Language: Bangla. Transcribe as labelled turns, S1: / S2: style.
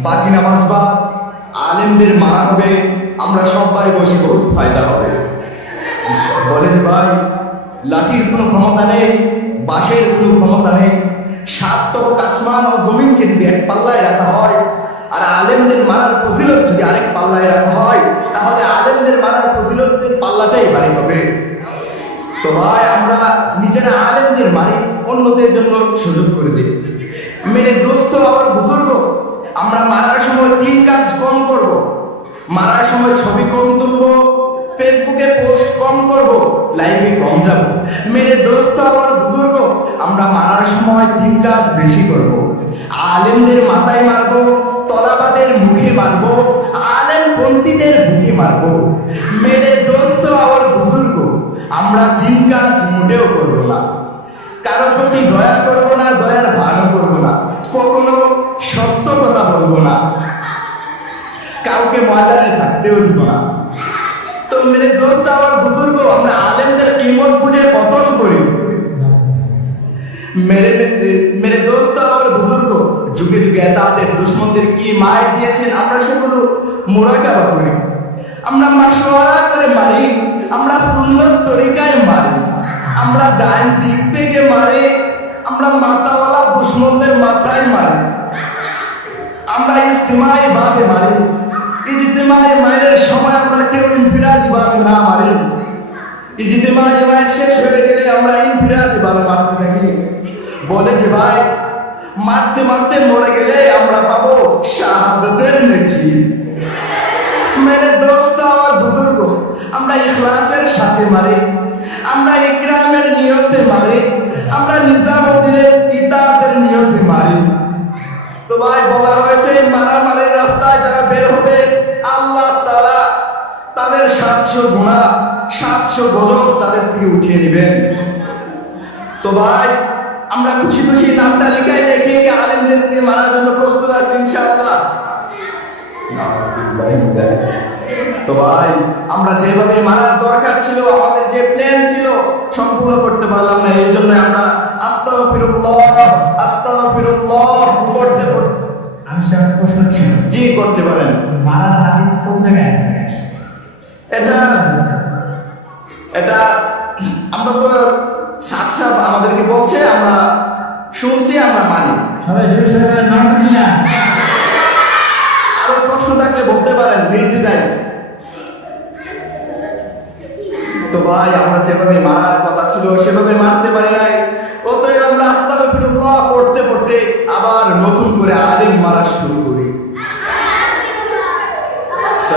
S1: বাকি নামাজ বাদ, আলেমদের মারা হবে, আমরা সবাই বসে বহুত ফায়দা হবে। বলেন ভাই, লাঠির কোনো ক্ষমতা নেই, বাঁশের কোনো ক্ষমতা নেই। সাত তবক আসমান ও জমিনকে যদি এক পাল্লায় রাখা হয়, আর আলেমদের মারার ফজিলত যদি আরেক পাল্লায় রাখা হয়, তাহলে আলেমদের মারার ফজিলতের পাল্লাটাই বাড়ি হবে। তো ভাই, আমরা নিজেরা আলেমদের মারি, অন্যদের জন্য সুযোগ করে দিই। মেরে দোস্ত আর বুজুর্গ আমরা মারার সময় তিন কাজ কম করব। মারার সময় ছবি কম তুলবো, ফেসবুকে পোস্ট কম করব, লাইভে কম যাব। মেরে দোস্ত, আমার বুজুর্গ, আমরা মারার সময় তিন কাজ বেশি করব। আলেমদের মাথায় মারবো, তলাবাদের মুখে মারবো, আলেম পন্থীদের মুখে মারবো। মেরে দোস্ত, আমার বুজুর্গ, আমরা তিন কাজ মোটেও করব না। কারও প্রতি দয়া করব না, দয়ার ভানও করব না। কখনো না কাউকে ময়দানে থাকতেও দিব না। তো মেরে দোস্ত, আমার বুজুর্গ, আমরা আলেমদের কিমত বুঝে পতন করি। মেরে মেরে দোস্ত আর বুজুর্গ, যুগে যুগে তাদের দুশ্মনদের কি মার দিয়েছেন? আমরা সেগুলো মোরাকাবা করি। আমরা মাসোয়ারা করে মারি, আমরা সুন্নত তরিকায় মারি। আমরা ডাইন দিক থেকে মারি, আমরা মাথাওয়ালা দুশ্মনদের মাথায় মারি। আমরা ইস্তেমাই ভাবে মারি। ইজতেমাই মায়ের সময় আমরা কেউ ইনফিরাদি ভাবে না মারি। ইজতেমাই মায়ের শেষ হয়ে গেলে আমরা ইনফিরাদি ভাবে মারতে থাকি। বলে যে, ভাই, মারতে মারতে মরে গেলে আমরা পাবো শাহাদতের নেকি। মেরে দোস্ত আমার বুজুর্গ, আমরা ইখলাসের সাথে মারি। আমরা ইকরামের নিয়তে মারি। আমরা নিজামুদ্দিনের ইতাতের নিয়তে মারি। তো ভাই বলা হয়েছে এই রাস্তায় যারা বের হবে, আল্লাহ তাআলা তাদের সাতশো সাতশো গজব তাদের থেকে উঠিয়ে নেবেন। তো ভাই, আমরা খুশি খুশি নামটা আলেমদেরকে মারার জন্য প্রস্তুত আছি, ইনশাআল্লাহ? তো ভাই, আমরা যেভাবে মারার দরকার ছিল, আমাদের যে প্ল্যান ছিল, সম্পূর্ণ করতে পারলাম না, এই জি করতে পারেন।
S2: মারার হাদিস কোন জায়গায় আছে?
S1: এটা এটা আমরা তো সাত আমাদেরকে বলছে আমরা শুনছি আমরা মানি। আরও প্রশ্ন থাকলে বলতে পারেন নির্দ্বিধায়। তো ভাই আমরা যেভাবে মারার কথা ছিল সেভাবে মারতে পারি নাই। অতএব আমরা আস্তাগফিরুল্লাহ পড়তে পড়তে আবার নতুন